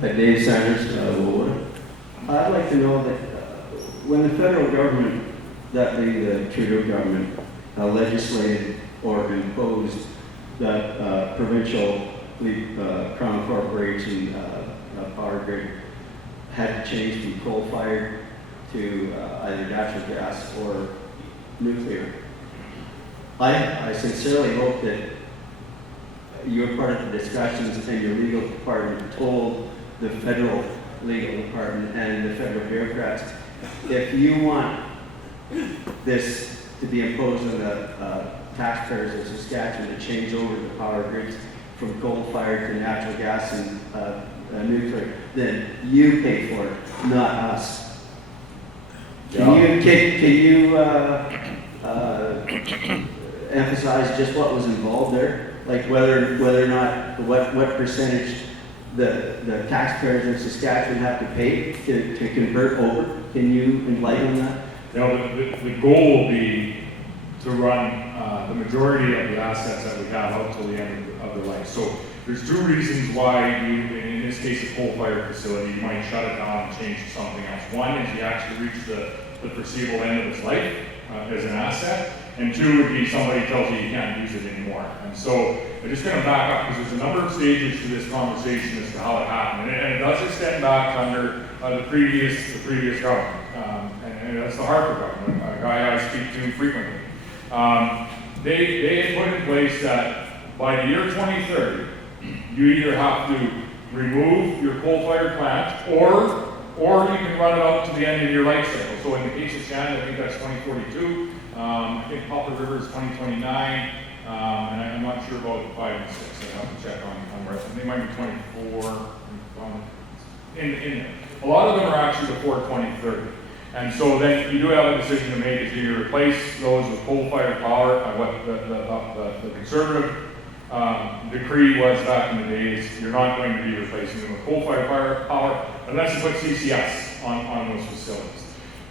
Dave Sanders, Woolwood. I'd like to know that when the federal government, that being the Trudeau government, legislated or imposed that provincial Crown Corporation power grid had to change from coal-fired to either natural gas or nuclear. I sincerely hope that you're part of the discussions and your legal department told the federal legal department and the federal bureaucrats, if you want this to be imposed on the taxpayers of Saskatchewan to change over the power grids from coal-fired to natural gas and nuclear, then you pay for it, not us. Can you emphasize just what was involved there? Like whether or not, what percentage the taxpayers in Saskatchewan have to pay to convert over? Can you enlighten that? The goal will be to run the majority of the assets that we have out till the end of their life. So there's two reasons why you, in this case a coal-fired facility, you might shut it down and change to something else. One is you actually reach the foreseeable end of its life as an asset, and two would be somebody tells you you can't use it anymore. And so I'm just going to back up because there's a number of stages to this conversation as to how it happened, and it does extend back under the previous government, and that's the Harper government, a guy I speak to frequently. They had put in place that by the year 2030, you either have to remove your coal-fired plant or you can run it up to the end of your life cycle. So in the case of Shannon, I think that's 2042. I think Poplar River is 2029, and I'm not sure about 5 and 6. I have to check on where. I think they might be 24. A lot of them are actually before 2030. And so then you do have a decision to make is either replace those with coal-fired power, what the conservative decree was back in the days, you're not going to be replacing them with coal-fired power unless you put CCS on those facilities.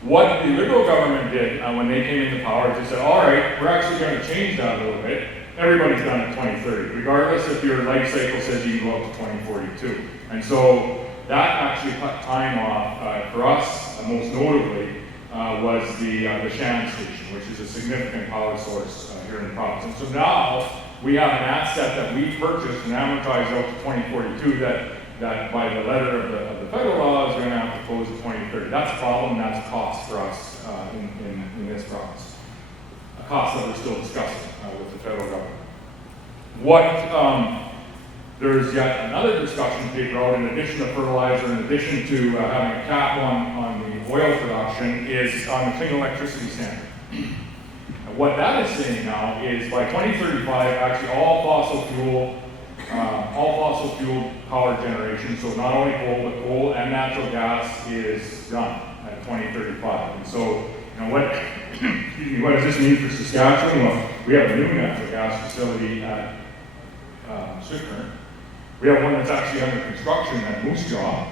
What the Liberal government did when they came into power is they said, all right, we're actually going to change that a little bit. Everybody's done it 2030, regardless if your life cycle says you can go up to 2042. And so that actually cut time off for us, most notably, was the Shannon Station, which is a significant power source here in the province. And so now we have an asset that we purchased and amortized out to 2042 that by the letter of the federal law is going to have to close in 2030. That's a problem, that's a cost for us in this province. A cost that we're still discussing with the federal government. There's yet another discussion paper out in addition to fertilizer, in addition to having a cap on the oil production, is on the Clean Electricity Standard. What that is saying now is by 2035, actually all fossil fuel power generation, so not only coal, but coal and natural gas is done at 2035. And so, what does this mean for Saskatchewan? Well, we have a new natural gas facility at Swiftburn. We have one that's actually under construction at Moose Jaw.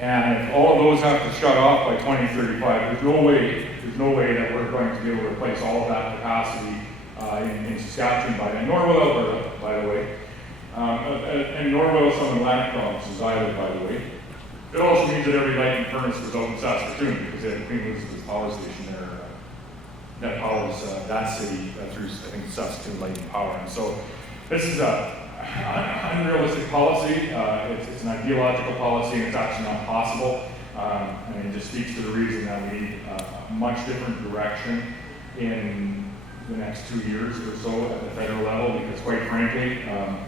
And if all of those have to shut off by 2035, there's no way that we're going to be able to replace all of that capacity in Saskatchewan by then, nor will Alberta, by the way. And nor will some Atlantic provinces either, by the way. It also means that every light and furnace was out in Saskatoon because they have Queen Elizabeth Power Station there that powers that city through, I think, Saskatoon Light and Power. And so this is an unrealistic policy. It's an ideological policy, and it's actually not possible. And it just speaks to the reason that we need a much different direction in the next 2 years or so at the federal level, because quite frankly,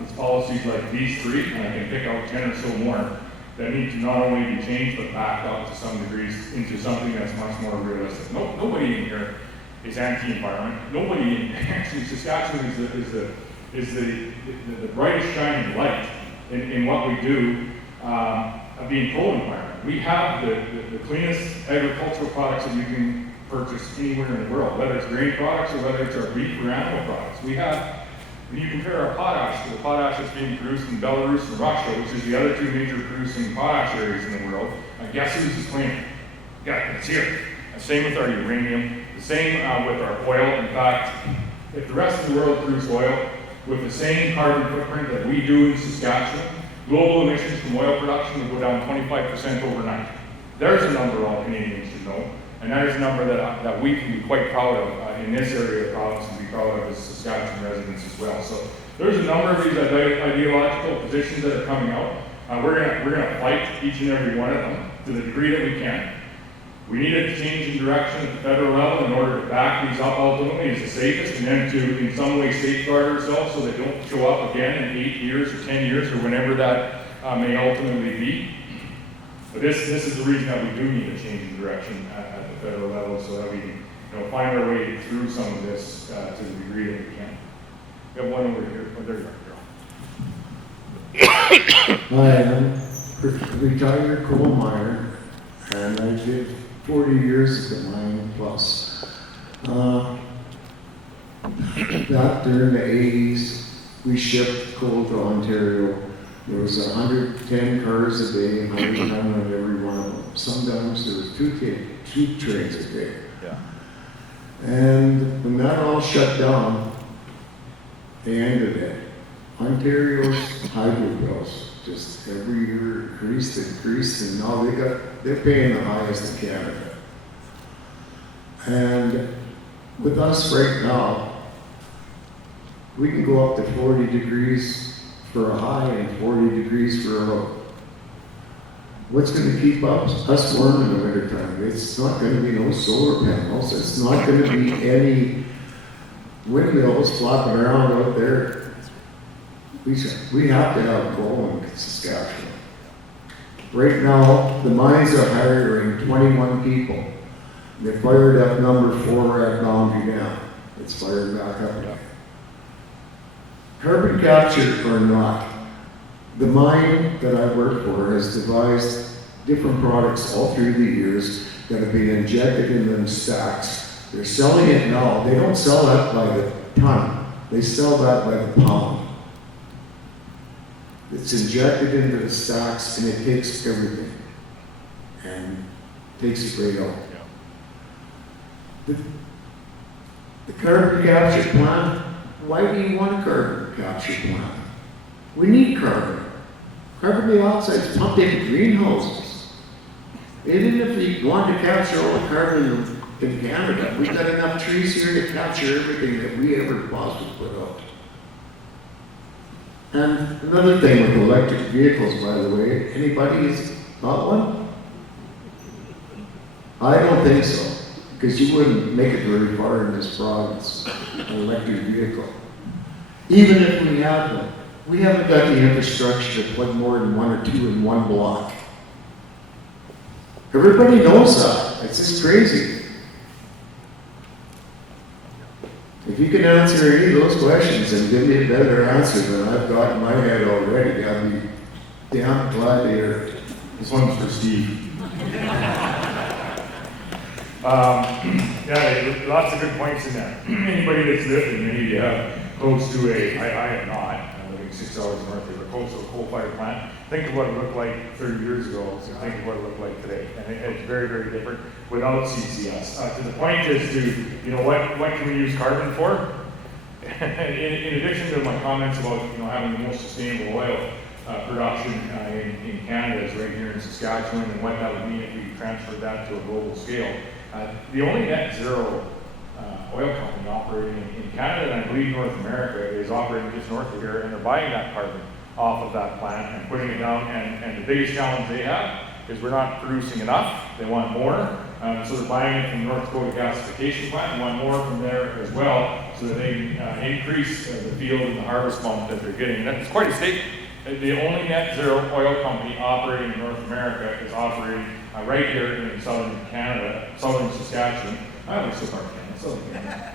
it's policies like these three, and I can pick out 10 or so more, that need to not only be changed, but backed up to some degrees into something that's much more realistic. Nobody in here is anti-environment. Nobody, actually, Saskatchewan is the brightest shining light in what we do of being pro-environment. We have the cleanest agricultural products that you can purchase anywhere in the world, whether it's grain products or whether it's our beef or animal products. We have, when you compare our potash to the potash that's being produced in Belarus and Russia, which is the other two major producing potash areas in the world, guess who's is cleaner? Yeah, it's here. The same with our uranium, the same with our oil. In fact, if the rest of the world produces oil with the same carbon footprint that we do in Saskatchewan, global emissions from oil production will go down 25% overnight. There's a number all Canadians should know, and that is a number that we can be quite proud of in this area of the province, and be proud of as Saskatchewan residents as well. So there's a number of these ideological positions that are coming out. We're gonna fight each and every one of them to the degree that we can. We need a change in direction at the federal level in order to back these up ultimately as the safest, and then to in some way safeguard ourselves so they don't show up again in 8 years or 10 years or whenever that may ultimately be. But this is the reason that we do need a change in direction at the federal level, so that we can find our way through some of this to the degree that we can. We have one over here. Oh, there you are, Hi, I'm a retired coal miner, and I did 40 years at the mine plus. Back during the 80s, we shipped coal to Ontario. There was 110 cars a day, 109 on every one of them. Sometimes there was two trains a day. Yeah. And when that all shut down, they ended it. Ontario's hydro bills just every year increased, and now they're paying the highest in Canada. And with us right now, we can go up to 40 degrees for a high and 40 degrees for a low. What's going to keep us warm in the wintertime? It's not going to be no solar panels. It's not going to be any windmills flopping around out there. We have to have coal in Saskatchewan. Right now, the mines are hiring 21 people. They fired up number 4 at Boundary Dam. It's fired back up again. Carbon capture or not, the mine that I work for has devised different products all through the years that have been injected in them stacks. They're selling it now. They don't sell that by the ton. They sell that by the pound. It's injected into the stacks and it takes everything and takes it right out. The carbon capture plant, why do you want a carbon capture plant? We need carbon. Carbon dioxide is pumped into greenhouses. Even if we want to capture all the carbon in Canada, we've got enough trees here to capture everything that we ever possibly put out. And another thing with electric vehicles, by the way, anybody has got one? I don't think so, because you wouldn't make it very far in this province, an electric vehicle. Even if we had them, we haven't got the infrastructure to put more than 1 or 2 in one block. Everybody knows that. It's just crazy. If you can answer any of those questions and give me a better answer than I've got in my head already, I'd be damn glad to hear it. This one's for Steve. Yeah, lots of good points in there. Anybody that's lived in maybe close to I have not, I'm living 6 hours north of, but close to a coal-fired plant. Think of what it looked like 30 years ago, so think of what it looked like today. And it's very, very different without CCS. To the point is to, what can we use carbon for? in addition to my comments about, having the most sustainable oil production in Canada is right here in Saskatchewan, and what that would mean if we transferred that to a global scale. The only net zero oil company operating in Canada, and I believe North America, is operating just north of here, and they're buying that carbon off of that plant and putting it down. And the biggest challenge they have is we're not producing enough. They want more. So they're buying it from North Dakota Gasification Plant and want more from there as well, so that they can increase the field and the harvest bump that they're getting. And that's quite a statement. The only net zero oil company operating in North America is operating right here in southern Canada, southern Saskatchewan. I always say North Canada, southern Canada.